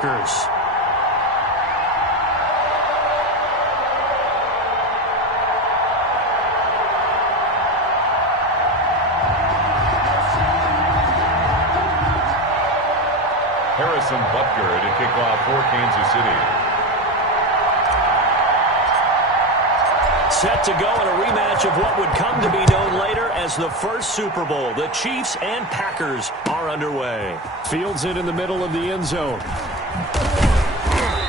Packers. Harrison Butker to kick off for Kansas City. Set to go in a rematch of what would come to be known later as the first Super Bowl. The Chiefs and Packers are underway. Fields it in the middle of the end zone.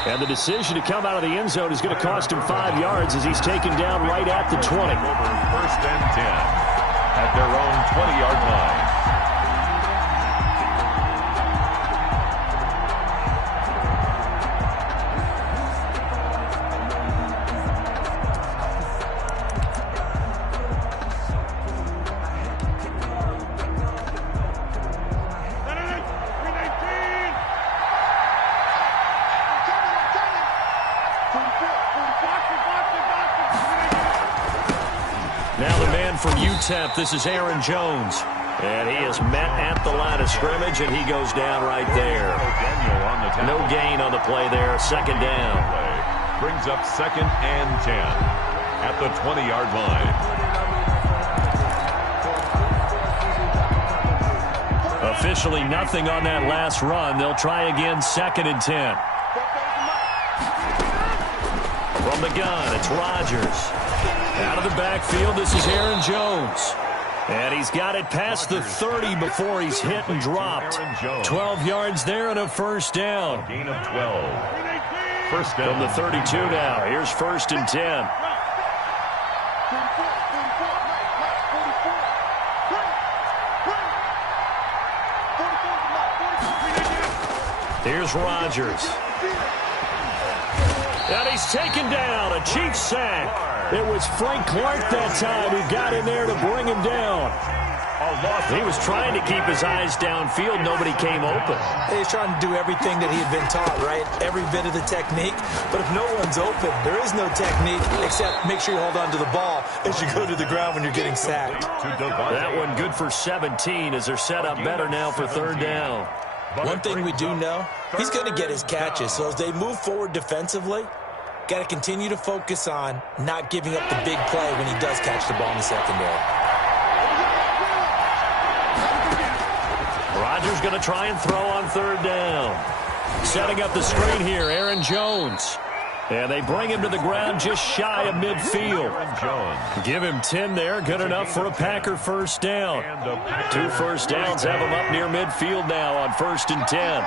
And the decision to come out of the end zone is going to cost him 5 yards as he's taken down right at the 20. First and 10 at their own 20-yard line. From UTEP, this is Aaron Jones. And he is met at the line of scrimmage, and he goes down right there. No gain on the play there. Second down. Brings up second and 10 at the 20-yard line. Officially nothing on that last run. They'll try again, second and 10. From the gun, it's Rodgers. Out of the backfield, this is Aaron Jones. And he's got it past the 30 before he's hit and dropped. 12 yards there and a first down. Gain of 12. First down. From the 32 now. Here's first and 10. Here's Rodgers. And he's taken down. A Chiefs sack. It was Frank Clark that time who got in there to bring him down. He was trying to keep his eyes downfield. Nobody came open. He's trying to do everything that he had been taught, right? Every bit of the technique. But if no one's open, there is no technique except make sure you hold on to the ball as you go to the ground when you're getting sacked. That one good for 17 as they're set up better now for third down. One thing we do know, he's going to get his catches. So as they move forward defensively, got to continue to focus on not giving up the big play when he does catch the ball in the secondary. Rodgers going to try and throw on third down. Setting up the screen here, Aaron Jones. And they bring him to the ground just shy of midfield. Give him 10 there. Good enough for a Packer first down. 2 first downs have him up near midfield now on first and 10.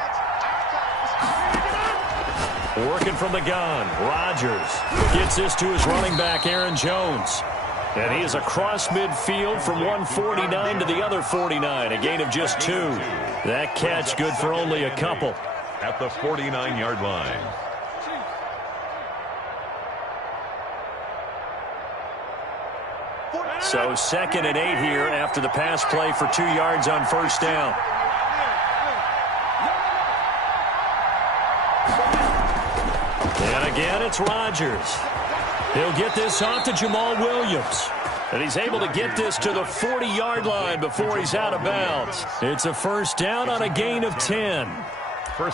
Working from the gun. Rodgers gets this to his running back, Aaron Jones. And he is across midfield from 149 to the other 49. A gain of just 2. That catch good for only a couple. At the 49-yard line. So second and 8 here after the pass play for 2 yards on first down. And again, it's Rodgers. He'll get this off to Jamal Williams. And he's able to get this to the 40-yard line before he's out of bounds. It's a first down on a gain of 10.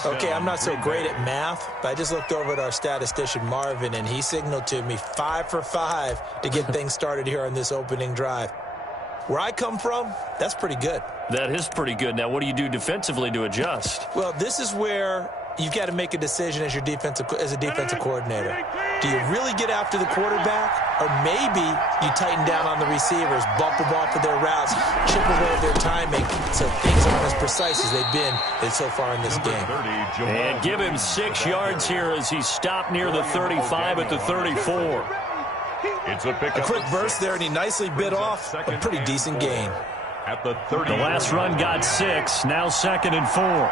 Okay, I'm not so great at math, but I just looked over at our statistician, Marvin, and he signaled to me 5 for 5 to get things started here on this opening drive. Where I come from, that's pretty good. That is pretty good. Now, what do you do defensively to adjust? Well, this is where you've got to make a decision as a defensive coordinator. Do you really get after the quarterback, or maybe you tighten down on the receivers, bump them off of their routes, chip away at their timing so things aren't as precise as they've been so far in this game. And give him 6 yards here as he stopped near the 35 at the 34. It's a quick burst there, and he nicely bit off a pretty decent gain. At the 30. The last run got 6, now second and 4.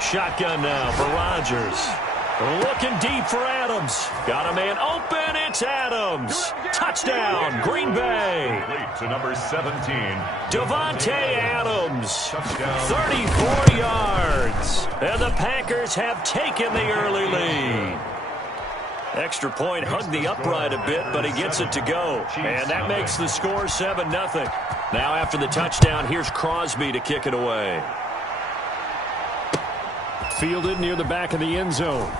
Shotgun now for Rodgers. Looking deep for Adams. Got a man open. It's Adams. Touchdown, Green Bay. To number 17. Davante Adams. 34 yards. And the Packers have taken the early lead. Extra point hugged the upright a bit, but he gets it to go. And that makes the score 7-0. Now after the touchdown, here's Crosby to kick it away. Fielded near the back of the end zone.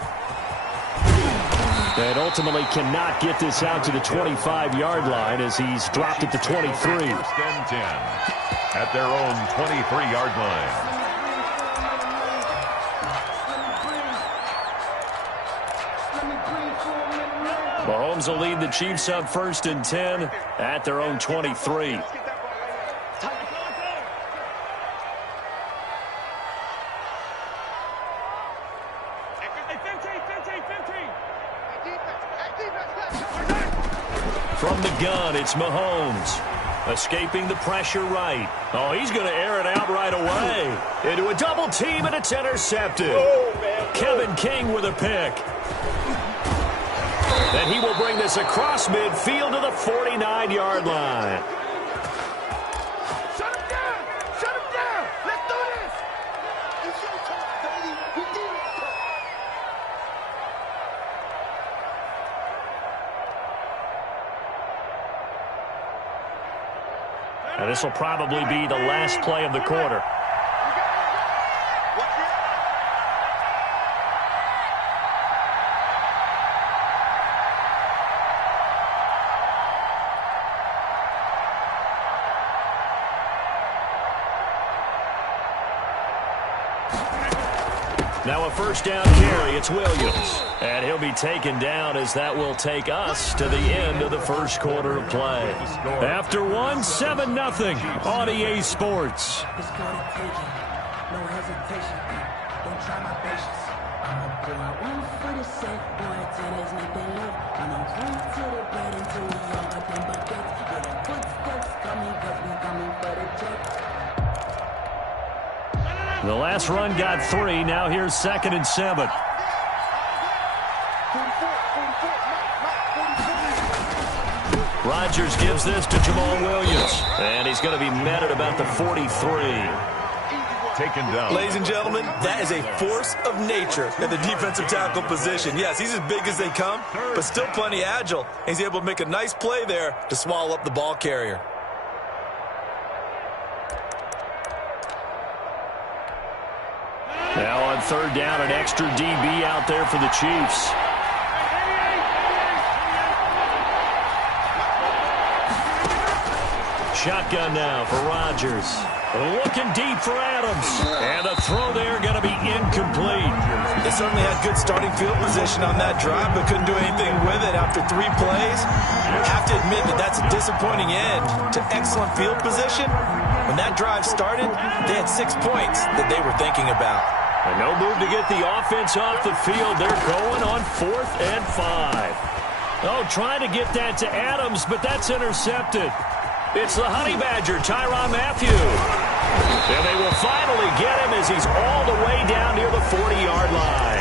And ultimately cannot get this out to the 25-yard line as he's dropped at the 23. First and 10 at their own 23-yard line. Mahomes will lead the Chiefs up 1st and 10 at their own 23. From the gun, it's Mahomes. Escaping the pressure right. Oh, he's going to air it out right away. Into a double team, and it's intercepted. Kevin King with a pick. And he will bring this across midfield to the 49-yard line. Shut him down! Shut him down! Let's do this! It's your turn, baby. We did it. And this will probably be the last play of the quarter. Now a first down carry. It's Williams. And he'll be taken down as that will take us to the end of the first quarter of play. After one, 7-0 on EA Sports. No hesitation. Don't try my patience. I'ma pour out one for the set, boy, till there's nothing left. I'ma run to the bread until we all nothing but death. Yeah, the footsteps coming, cause we coming for the check. The last run got 3. Now here's 2nd and 7. Rodgers gives this to Jamal Williams. And he's going to be met at about the 43. Taken down. Ladies and gentlemen, that is a force of nature in the defensive tackle position. Yes, he's as big as they come, but still plenty agile. He's able to make a nice play there to swallow up the ball carrier. Now on 3rd down, an extra DB out there for the Chiefs. Shotgun now for Rodgers. Looking deep for Adams. And the throw there going to be incomplete. They certainly had good starting field position on that drive, but couldn't do anything with it after 3 plays. Have to admit that that's a disappointing end to excellent field position. When that drive started, they had 6 points that they were thinking about. And no move to get the offense off the field. They're going on 4th and 5. Oh, trying to get that to Adams, but that's intercepted. It's the Honey Badger, Tyrann Mathieu. And they will finally get him as he's all the way down near the 40-yard line.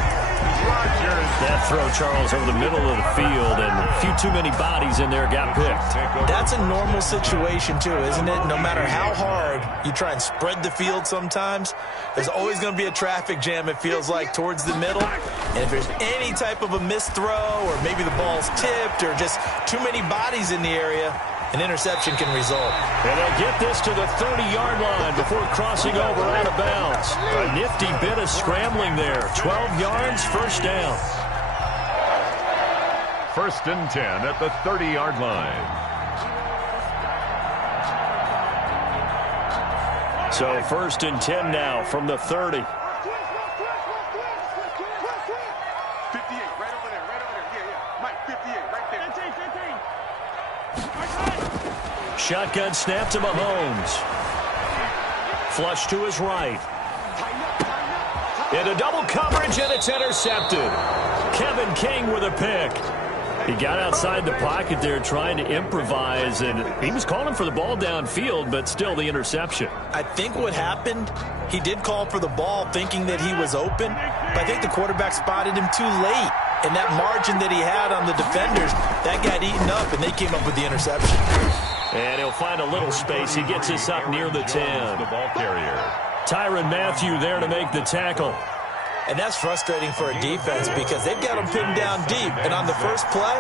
That throw, Charles, over the middle of the field, and a few too many bodies in there got picked. That's a normal situation, too, isn't it? No matter how hard you try and spread the field sometimes, there's always going to be a traffic jam, it feels like, towards the middle. And if there's any type of a missed throw, or maybe the ball's tipped, or just too many bodies in the area, an interception can result. And they'll get this to the 30-yard line before crossing over out of bounds. A nifty bit of scrambling there. 12 yards, first down. 1st and 10 at the 30-yard line. So 1st and 10 now from the 30. 58, right over there. Yeah. Mike, 58, right there. 15. Shotgun snap to Mahomes. Flush to his right. Into double coverage, and it's intercepted. Kevin King with a pick. He got outside the pocket there trying to improvise, and he was calling for the ball downfield, but still the interception. I think what happened, he did call for the ball thinking that he was open, but I think the quarterback spotted him too late. And that margin that he had on the defenders, that got eaten up, and they came up with the interception. And he'll find a little space. He gets us up near the 10. The ball carrier. Tyrann Mathieu there to make the tackle. And that's frustrating for a defense because they've got them pinned down deep. And on the first play,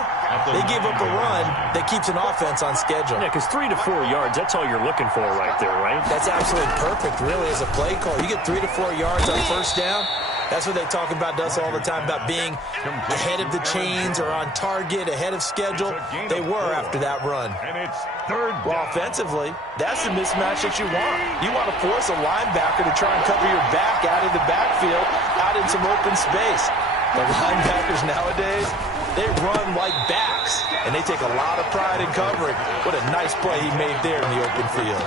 they give up a run that keeps an offense on schedule. Yeah, because 3 to 4 yards, that's all you're looking for right there, right? That's absolutely perfect, really, as a play call. You get 3 to 4 yards on first down, That's what they talk about us all the time, about being ahead of the chains or on target, ahead of schedule. They were after that run. And it's third down. Well, offensively, that's the mismatch that you want. You want to force a linebacker to try and cover your back out of the backfield, out in some open space. The linebackers nowadays, they run like backs, and they take a lot of pride in covering. What a nice play he made there in the open field.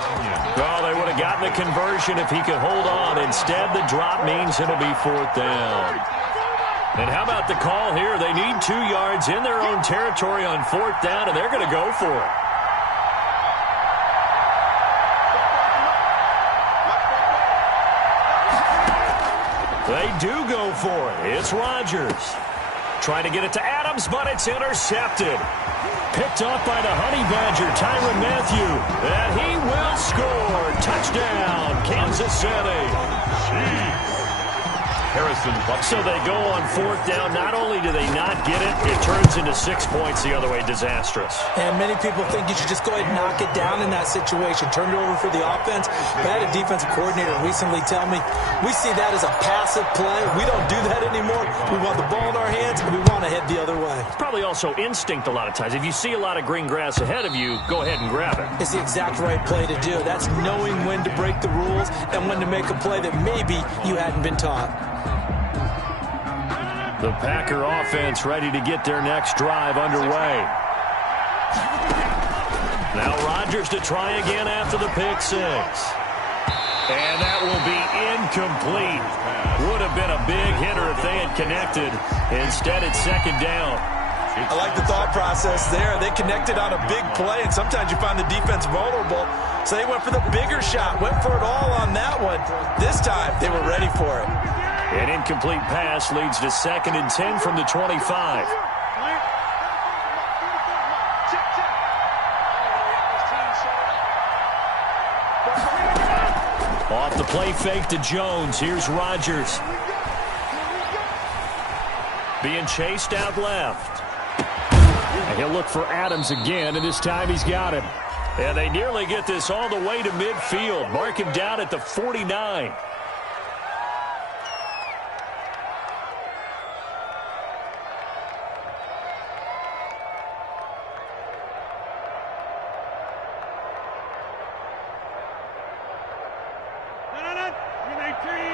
Well, they would have gotten the conversion if he could hold on. Instead, the drop means it'll be fourth down. And how about the call here? They need 2 yards in their own territory on fourth down, and they're going to go for it. They do go for it. It's Rodgers. Trying to get it to Adams, but it's intercepted. Picked off by the Honey Badger, Tyrann Mathieu. And he will score. Touchdown, Kansas City. Harrison Buck. So they go on fourth down. Not only do they not get it, it turns into 6 points the other way. Disastrous. And many people think you should just go ahead and knock it down in that situation. Turn it over for the offense. But I had a defensive coordinator recently tell me, we see that as a passive play. We don't do that anymore. We want the ball in our hands, and we want to head the other way. It's probably also instinct a lot of times. If you see a lot of green grass ahead of you, go ahead and grab it. It's the exact right play to do. That's knowing when to break the rules and when to make a play that maybe you hadn't been taught. The Packer offense ready to get their next drive underway. Now Rodgers to try again after the pick six. And that will be incomplete. Would have been a big hitter if they had connected. Instead, it's second down. I like the thought process there. They connected on a big play, and sometimes you find the defense vulnerable. So they went for the bigger shot, went for it all on that one. This time, they were ready for it. An incomplete pass leads to 2nd and 10 from the 25. Off the play fake to Jones. Here's Rodgers. Being chased out left. And he'll look for Adams again, and this time he's got him. And they nearly get this all the way to midfield. Mark him down at the 49.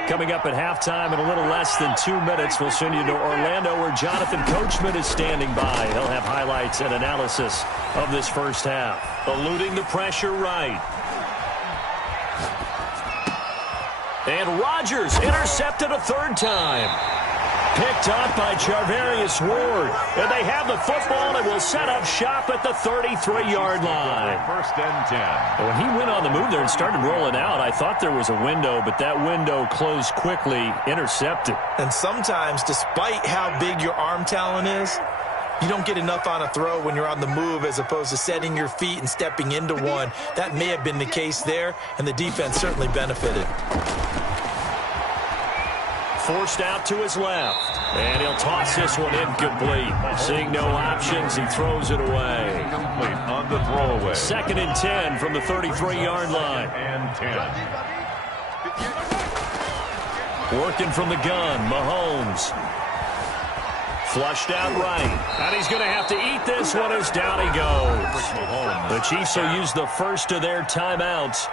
Coming up at halftime in a little less than 2 minutes, we'll send you to Orlando where Jonathan Coachman is standing by. He'll have highlights and analysis of this first half. Eluding the pressure right. And Rodgers intercepted a 3rd time. Picked up by Charvarius Ward. And they have the football and will set up shop at the 33-yard line. 1st and 10. When he went on the move there and started rolling out, I thought there was a window, but that window closed quickly, intercepted. And sometimes, despite how big your arm talent is, you don't get enough on a throw when you're on the move as opposed to setting your feet and stepping into one. That may have been the case there, and the defense certainly benefited. Forced out to his left. And he'll toss this one incomplete. Seeing no options, he throws it away. Complete on the throwaway. 2nd and 10 from the 33-yard line. And 10. Working from the gun, Mahomes. Flushed out right. And he's going to have to eat this one as down he goes. The Chiefs will use the first of their timeouts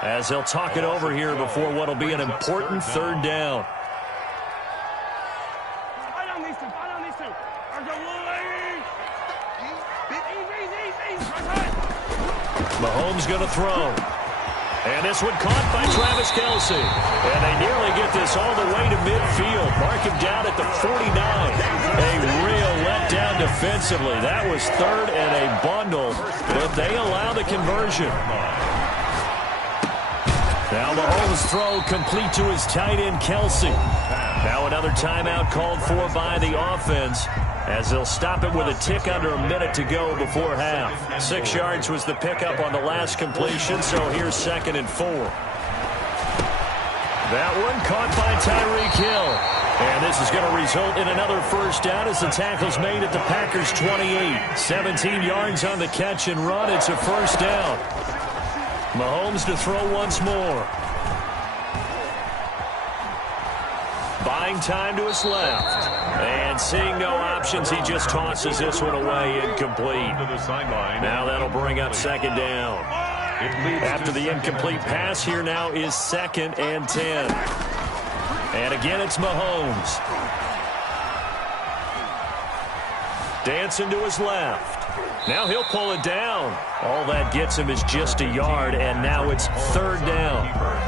as they'll talk it over here before what will be an important 3rd down. Mahomes going to throw. And this one caught by Travis Kelce. And they nearly get this all the way to midfield. Mark him down at the 49. A real letdown defensively. That was 3rd and a bundle, but they allow the conversion. Now Mahomes' throw complete to his tight end, Kelce. Now another timeout called for by the offense, as they'll stop it with a tick under a minute to go before half. 6 yards was the pickup on the last completion, so here's 2nd and 4. That one caught by Tyreek Hill. And this is going to result in another first down as the tackle's made at the Packers' 28. 17 yards on the catch and run. It's a first down. Mahomes to throw once more. Buying time to his left. And seeing no options, he just tosses this one away, incomplete. Now that'll bring up second down. After the incomplete pass, here now is 2nd and 10. And again, it's Mahomes. Dancing to his left. Now he'll pull it down. All that gets him is just a yard, and now it's 3rd down.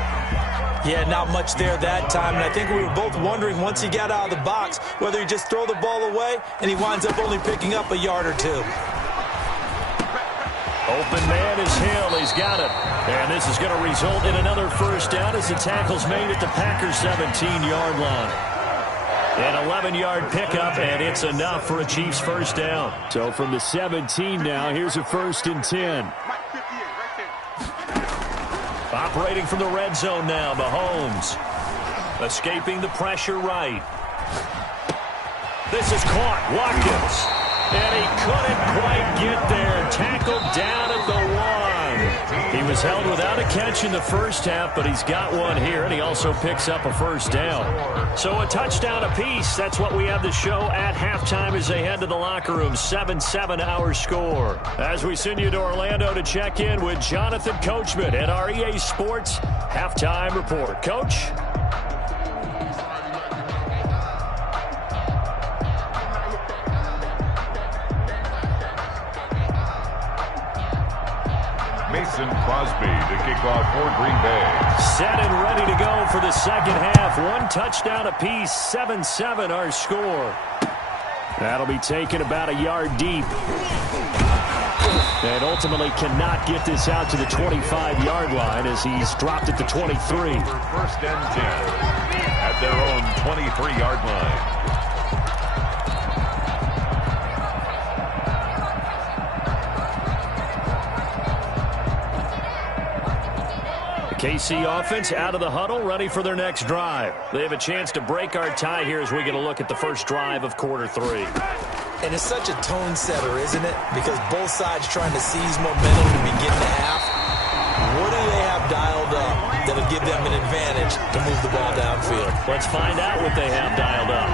Yeah, not much there that time, and I think we were both wondering once he got out of the box whether he just throw the ball away and he winds up only picking up a yard or two. Open man is Hill. He's got it. And this is going to result in another first down as the tackle's made at the Packers' 17-yard line. An 11-yard pickup, and it's enough for a Chiefs first down. So from the 17 now, here's a 1st and 10. Operating from the red zone now, Mahomes. Escaping the pressure right. This is caught. Watkins. And he couldn't quite get there. Tackled down at the 1. He was held without a catch in the first half, but he's got one here, and he also picks up a first down. So a touchdown apiece. That's what we have the show at halftime as they head to the locker room. 7-7 our score. As we send you to Orlando to check in with Jonathan Coachman at our EA Sports Halftime Report. Coach? Mason Crosby to kick off for Green Bay. Set and ready to go for the second half. One touchdown apiece, 7-7 our score. That'll be taken about a yard deep. And ultimately cannot get this out to the 25-yard line as he's dropped at the 23. 1st and 10 at their own 23-yard line. KC offense out of the huddle, ready for their next drive. They have a chance to break our tie here as we get a look at the first drive of quarter 3. And it's such a tone setter, isn't it? Because both sides trying to seize momentum to begin the half. What do they have dialed up that'll give them an advantage to move the ball downfield? Let's find out what they have dialed up.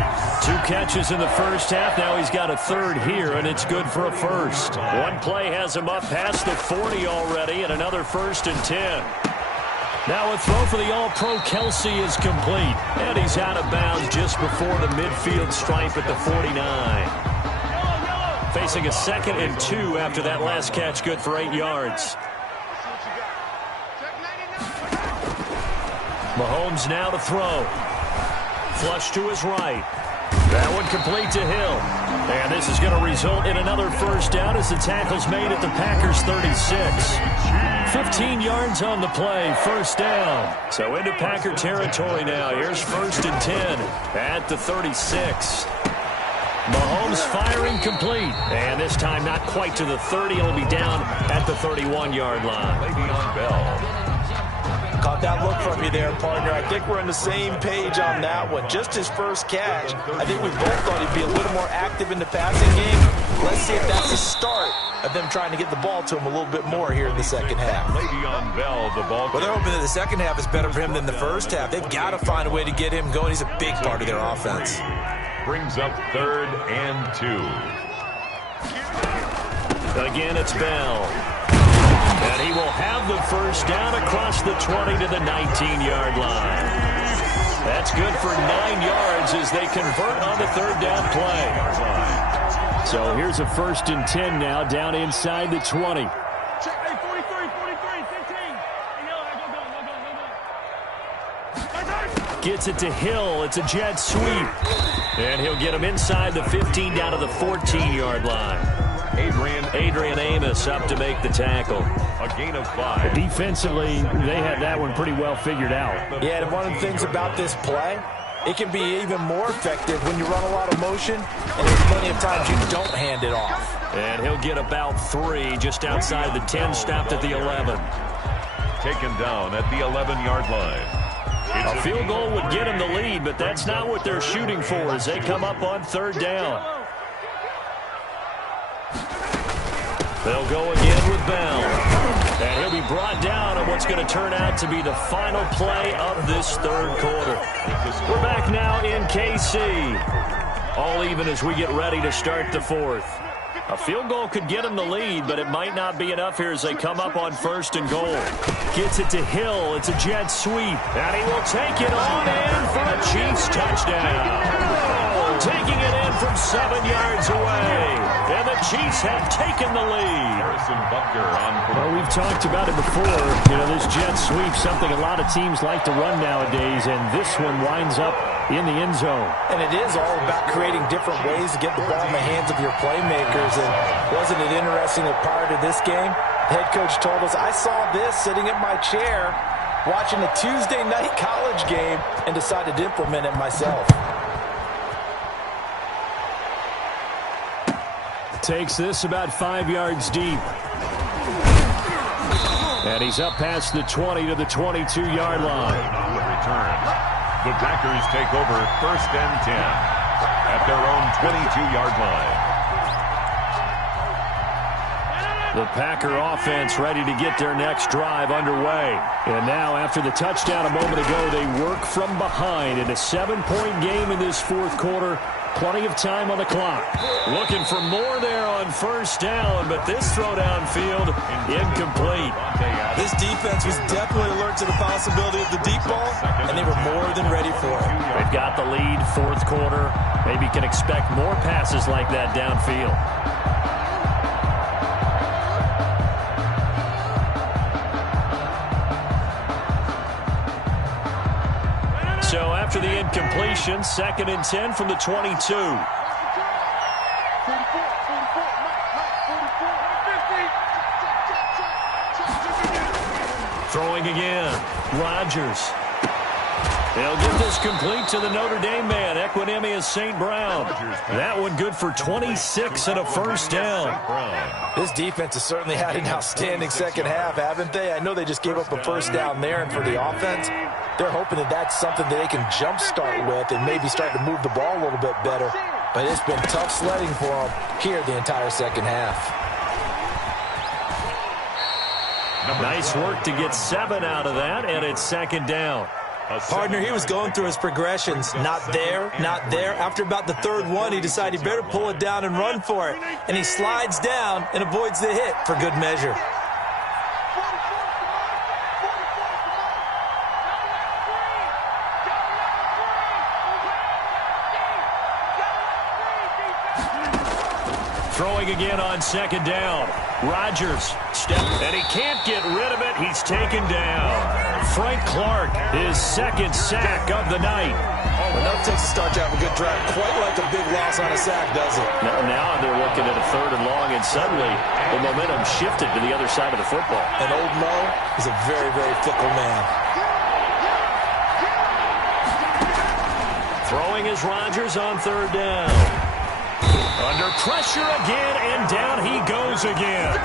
2 catches in the first half. Now he's got a 3rd here, and it's good for a first. One play has him up past the 40 already, and another 1st and 10. Now a throw for the All-Pro Kelsey is complete. And he's out of bounds just before the midfield stripe at the 49. Facing a 2nd and 2 after that last catch, good for 8 yards. Mahomes now to throw. Flush to his right. That one complete to Hill. And this is going to result in another first down as the tackle's made at the Packers' 36. 15 yards on the play, first down. So into Packer territory now. Here's 1st and 10 at the 36. Mahomes firing complete. And this time not quite to the 30. It'll be down at the 31-yard line. Le'Veon Bell. Caught that look from you there, partner. I think we're on the same page on that one. Just his first catch. I think we both thought he'd be a little more active in the passing game. Let's see if that's the start of them trying to get the ball to him a little bit more here in the second half. Le'Veon Bell, the ball. Well, they're hoping that the second half is better for him than the first half. They've got to find a way to get him going. He's a big part of their offense. Brings up 3rd and 2. Again, it's Bell. And he will have the first down across the 20 to the 19-yard line. That's good for 9 yards as they convert on the 3rd down play. So here's a 1st and 10 now down inside the 20. Gets it to Hill. It's a jet sweep. And he'll get him inside the 15 down to the 14-yard line. Adrian Amos up to make the tackle. A gain of 5. Defensively, they had that one pretty well figured out. Yeah, and one of the things about this play, it can be even more effective when you run a lot of motion, and there's plenty of times you don't hand it off. And he'll get about 3 just outside the 10, stopped at the 11. Taken down at the 11-yard line. A field goal would get him the lead, but that's not what they're shooting for as they come up on 3rd down. They'll go again with Bell. And he'll be brought down on what's going to turn out to be the final play of this 3rd quarter. We're back now in KC. All even as we get ready to start the fourth. A field goal could get them the lead, but it might not be enough here as they come up on 1st and goal. Gets it to Hill. It's a jet sweep. And he will take it on in for a Chiefs touchdown. Taking it in from 7 yards away. And the Chiefs have taken the lead. Well, we've talked about it before. You know, this jet sweep, something a lot of teams like to run nowadays, and this one winds up in the end zone. And it is all about creating different ways to get the ball in the hands of your playmakers. And wasn't it interesting that prior to this game, the head coach told us, I saw this sitting in my chair watching a Tuesday night college game and decided to implement it myself. Takes this about 5 yards deep. And he's up past the 20 to the 22-yard line. On the return, the Packers take over 1st and 10 at their own 22-yard line. The Packer offense ready to get their next drive underway. And now, after the touchdown a moment ago, they work from behind in a 7-point game in this fourth quarter. Plenty of time on the clock. Looking for more there on 1st down, but this throw downfield incomplete. This defense was definitely alert to the possibility of the deep ball, and they were more than ready for it. They've got the lead, fourth quarter. Maybe can expect more passes like that downfield. So after the incompletion, 2nd and 10 from the 22. Throwing again. Rodgers. They'll get this complete to the Notre Dame man, Equanimeous St. Brown. That one good for 26 and a 1st down. This defense has certainly had an outstanding second half, haven't they? I know they just gave up a 1st down there, and for the offense, they're hoping that that's something that they can jumpstart with and maybe start to move the ball a little bit better. But it's been tough sledding for them here the entire second half. Nice work to get 7 out of that, and it's 2nd down. Partner, he was going through his progressions. Not there, not there. After about the 3rd one, he decided he better pull it down and run for it. And he slides down and avoids the hit for good measure. Throwing again on 2nd down. Rodgers step, and he can't get rid of it. He's taken down. Frank Clark, his 2nd sack of the night. Well, that takes a start to have a good drive. Quite like a big loss on a sack, does it? Now they're looking at a 3rd and long, and suddenly the momentum shifted to the other side of the football. And old Mo is a very, very fickle man. Throwing is Rodgers on 3rd down. Under pressure again, and down he goes again.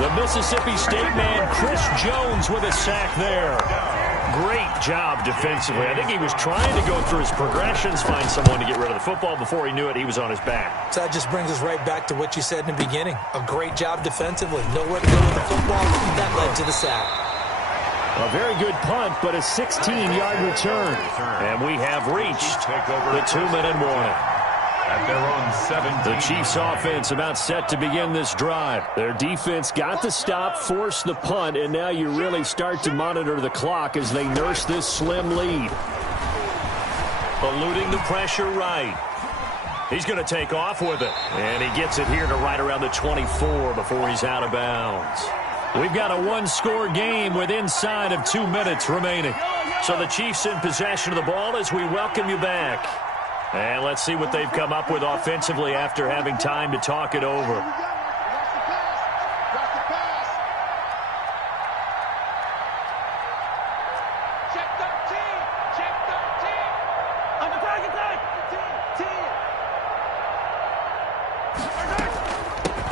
The Mississippi State man, Chris Jones, with a sack there. Great job defensively. I think he was trying to go through his progressions, find someone to get rid of the football. Before he knew it, he was on his back. So that just brings us right back to what you said in the beginning. A great job defensively. Nowhere to go with the football. That led to the sack. A very good punt, but a 16-yard return. And we have reached the 2-minute warning. At their own 17. The Chiefs offense about set to begin this drive. Their defense got the stop, forced the punt, and now you really start to monitor the clock as they nurse this slim lead. Eluding the pressure right. He's going to take off with it. And he gets it here to right around the 24 before he's out of bounds. We've got a one-score game with inside of 2 minutes remaining. So the Chiefs in possession of the ball as we welcome you back. And let's see what they've come up with offensively after having time to talk it over.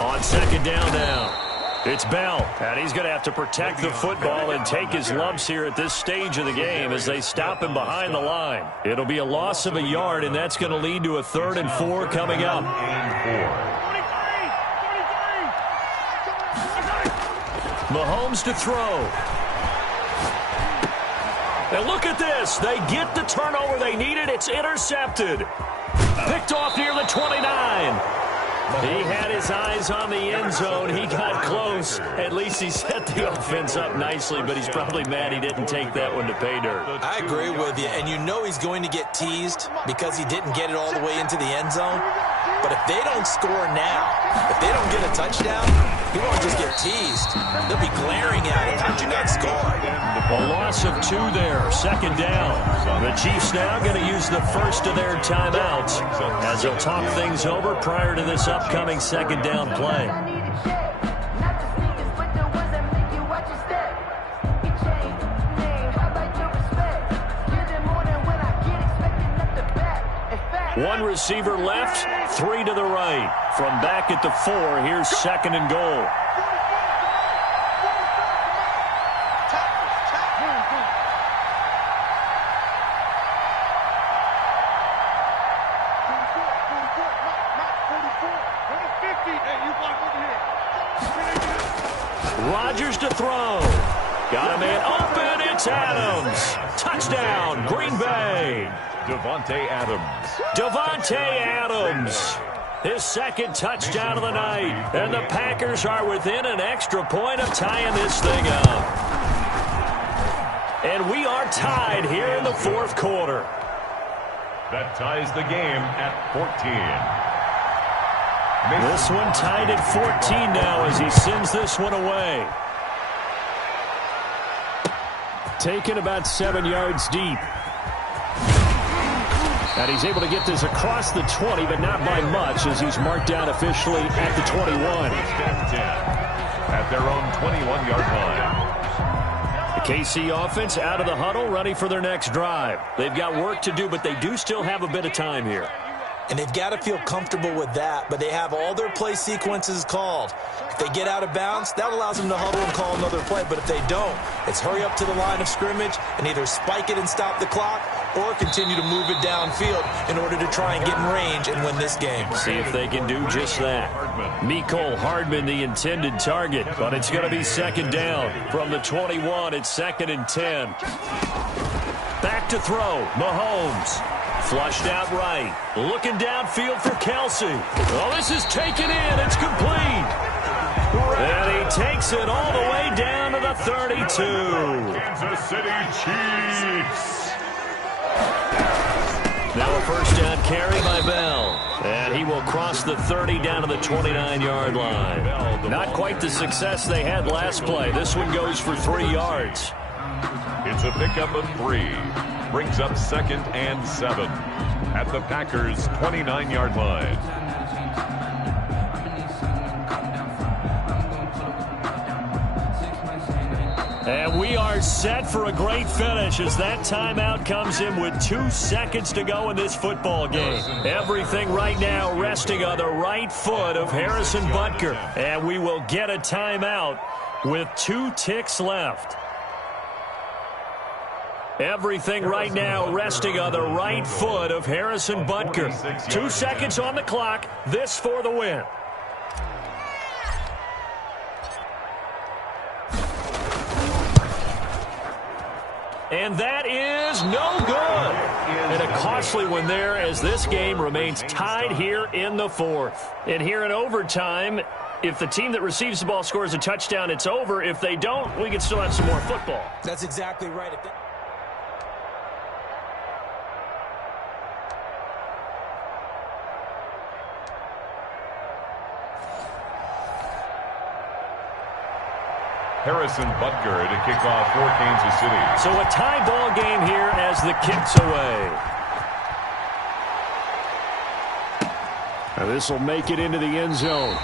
On 2nd down now. It's Bell, and he's going to have to protect the football and take his lumps here at this stage of the game as they stop him behind the line. It'll be a loss of a yard, and that's going to lead to a 3rd and 4 coming up. Mahomes to throw. And look at this. They get the turnover they needed, It's intercepted. Picked off near the 29. He had his eyes on the end zone. He got close. At least he set the offense up nicely, but he's probably mad he didn't take that one to pay dirt. I agree with you, and you know he's going to get teased because he didn't get it all the way into the end zone. But if they don't score now, if they don't get a touchdown, he won't just get teased. They'll be glaring at him. How'd you not score? A loss of 2 there, second down. The Chiefs now going to use the first of their timeouts as they'll talk things over prior to this upcoming second down play. One receiver left, 3 to the right. From back at the 4, here's second and goal. Rodgers to throw. Got a man open. It's Adams. Touchdown, Green Bay. Davante Adams. His second touchdown of the night. And the Packers are within an extra point of tying this thing up. And we are tied here in the fourth quarter. That ties the game at 14. This one tied at 14 now as he sends this one away. Taken about 7 yards deep. And he's able to get this across the 20, but not by much as he's marked down officially at the 21. At their own 21-yard line. The KC offense out of the huddle, ready for their next drive. They've got work to do, but they do still have a bit of time here. And they've got to feel comfortable with that, but they have all their play sequences called. If they get out of bounds, that allows them to huddle and call another play. But if they don't, it's hurry up to the line of scrimmage and either spike it and stop the clock or continue to move it downfield in order to try and get in range and win this game. See if they can do just that. Mecole Hardman, the intended target, but it's going to be second down. From the 21, it's second and 10. Back to throw, Mahomes. Flushed out right. Looking downfield for Kelsey. Oh, this is taken in. It's complete. And he takes it all the way down to the 32. Kansas City Chiefs. Now a first down carry by Bell. And he will cross the 30 down to the 29-yard line. Not quite the success they had last play. This one goes for 3 yards. It's a pickup of 3. Brings up second and 7 at the Packers' 29-yard line. And we are set for a great finish as that timeout comes in with 2 seconds to go in this football game. Everything right now resting on the right foot of Harrison Butker. And we will get a timeout with 2 ticks left. Everything right now resting on the right foot of Harrison Butker. 2 seconds on the clock. This for the win. And that is no good. And a costly one there as this game remains tied here in the fourth. And here in overtime, if the team that receives the ball scores a touchdown, it's over. If they don't, we can still have some more football. That's exactly right. Harrison Butker to kick off for Kansas City. So a tie ball game here as the kick's away. Now this will make it into the end zone.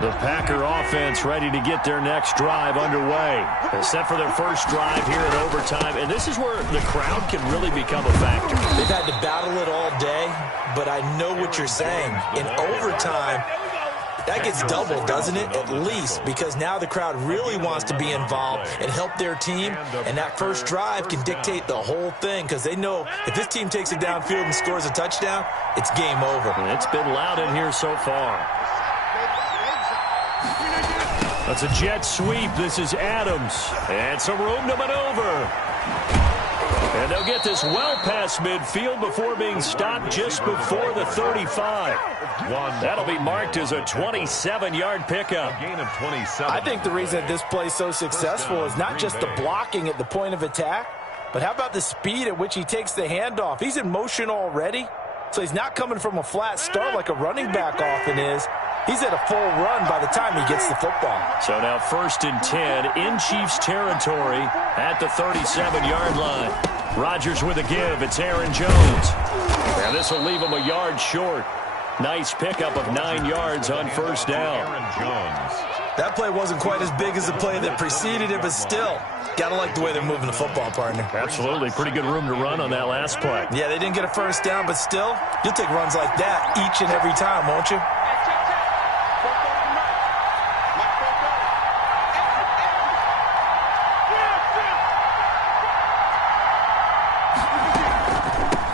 The Packer offense ready to get their next drive underway. They're set for their first drive here in overtime, and this is where the crowd can really become a factor. They've had to battle it all day, but I know what you're saying. In overtime, that gets doubled, doesn't it? At least, because now the crowd really wants to be involved and help their team, and that first drive can dictate the whole thing because they know if this team takes it downfield and scores a touchdown, it's game over. And it's been loud in here so far. That's a jet sweep. This is Adams. And some room to maneuver. And they'll get this well past midfield before being stopped just before the 35. That'll be marked as a 27-yard pickup. Gain of 27. I think the reason that this play is so successful is not just the blocking at the point of attack, but how about the speed at which he takes the handoff? He's in motion already, so he's not coming from a flat start like a running back often is. He's at a full run by the time he gets the football. So now 1st and 10 in Chiefs territory at the 37-yard line. Rodgers with a give. It's Aaron Jones. And this will leave him a yard short. Nice pickup of 9 yards on 1st down. Aaron Jones. That play wasn't quite as big as the play that preceded it, but still, gotta like the way they're moving the football, partner. Absolutely. Pretty good room to run on that last play. Yeah, they didn't get a 1st down, but still, you'll take runs like that each and every time, won't you?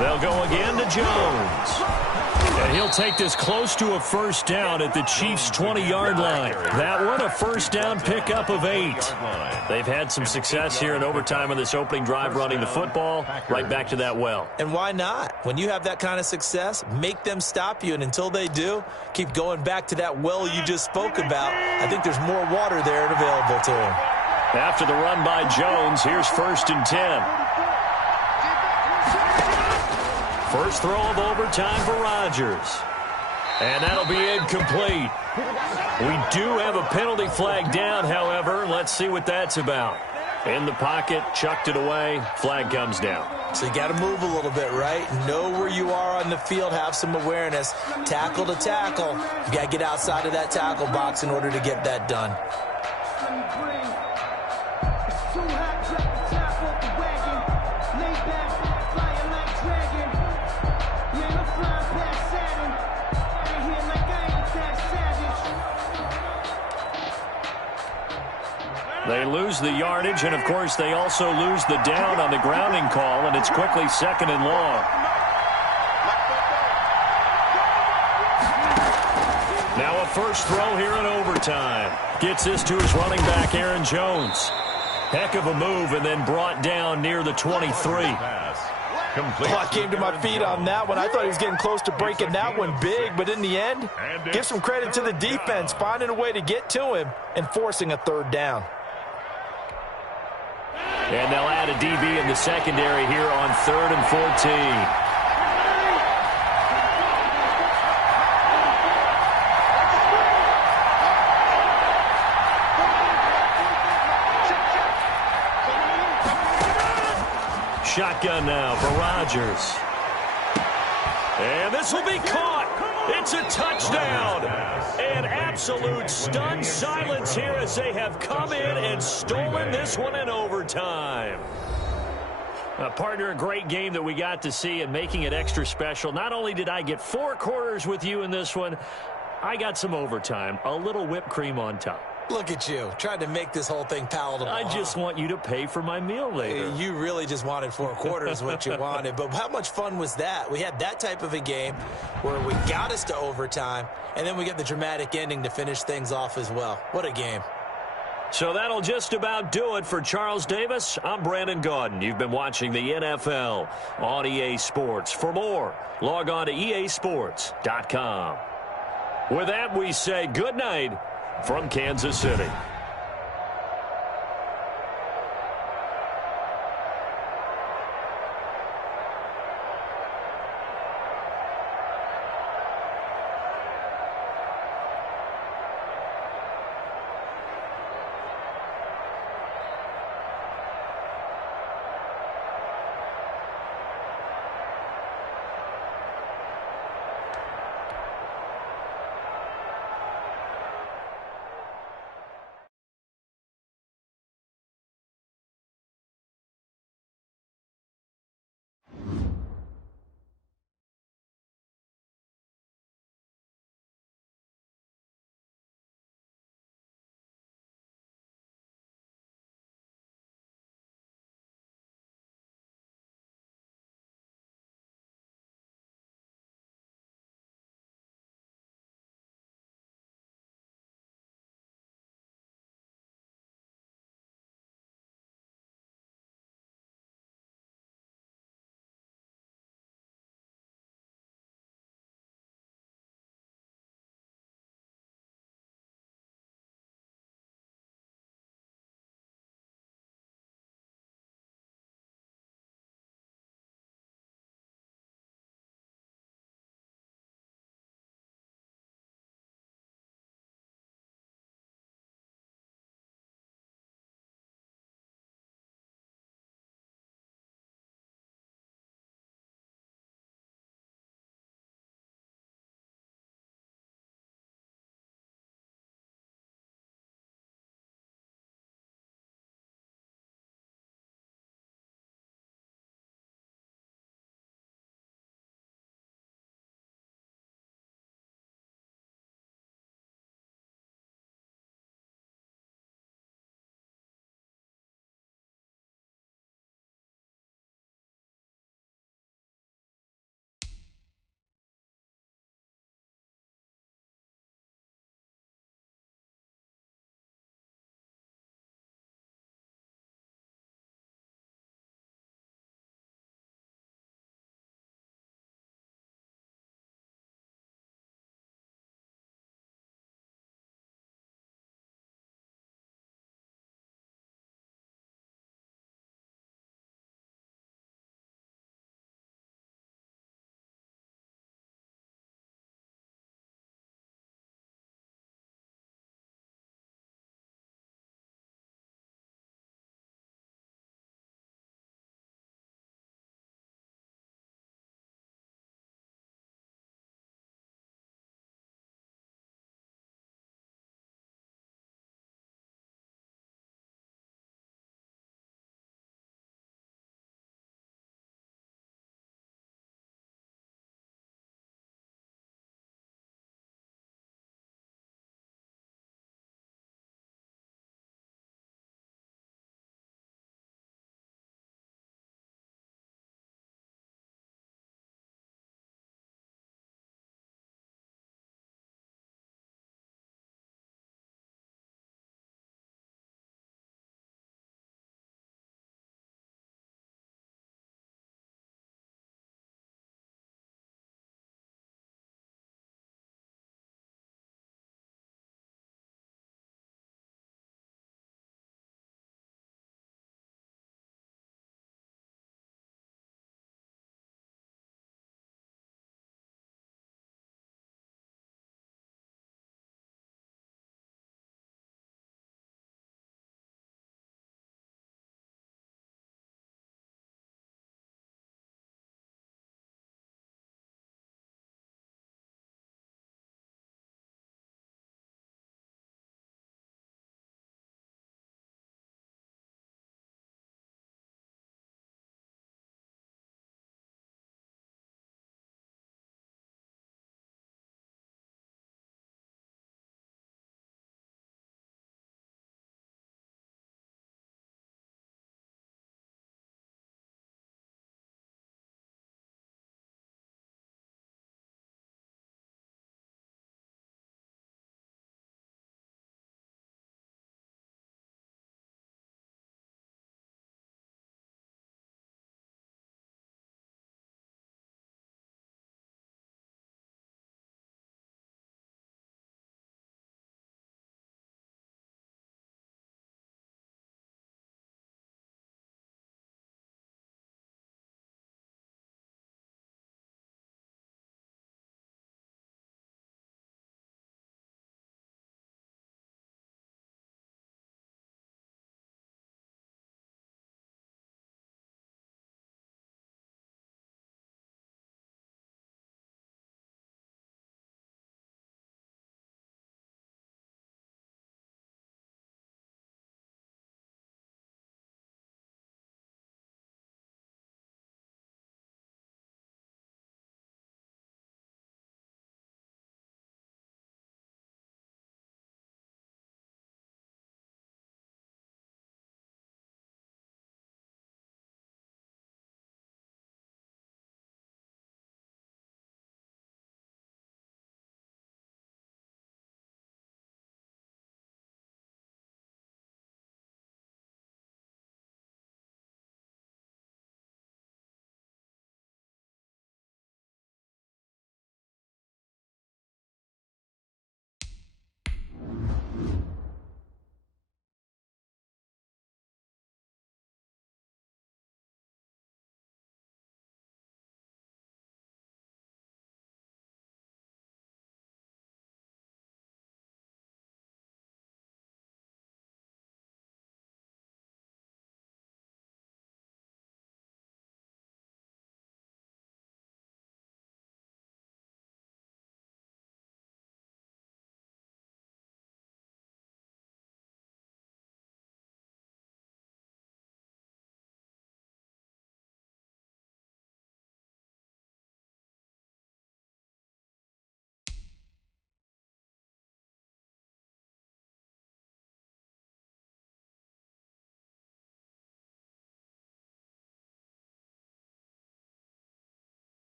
They'll go again to Jones. And he'll take this close to a 1st down at the Chiefs' 20-yard line. That one, a 1st down pickup of 8. They've had some success here in overtime on this opening drive running the football. Right back to that well. And why not? When you have that kind of success, make them stop you. And until they do, keep going back to that well you just spoke about. I think there's more water there and available to him. After the run by Jones, here's 1st and 10. First throw of overtime for Rodgers. And that'll be incomplete. We do have a penalty flag down, however. Let's see what that's about. In the pocket, chucked it away. Flag comes down. So you got to move a little bit, right? Know where you are on the field. Have some awareness. Tackle to tackle. You got to get outside of that tackle box in order to get that done. They lose the yardage, and, of course, they also lose the down on the grounding call, and it's quickly 2nd and long. Now a first throw here in overtime. Gets this to his running back, Aaron Jones. Heck of a move, and then brought down near the 23. I came to my feet on that one. I thought he was getting close to breaking that one big, but in the end, give some credit to the defense, finding a way to get to him and forcing a 3rd down. And they'll add a DB in the secondary here on 3rd and 14. Shotgun now for Rodgers. And this will be caught. It's a touchdown. An absolute stunned silence here as they have come in and stolen this one in overtime. Partner, a great game that we got to see and making it extra special. Not only did I get 4 quarters with you in this one, I got some overtime, a little whipped cream on top. Look at you, trying to make this whole thing palatable. I just want you to pay for my meal later. You really just wanted 4 quarters what you wanted. But how much fun was that? We had that type of a game where we got us to overtime, and then we get the dramatic ending to finish things off as well. What a game. So that'll just about do it for Charles Davis. I'm Brandon Gaudin. You've been watching the NFL on EA Sports. For more, log on to easports.com. With that, we say good night from Kansas City.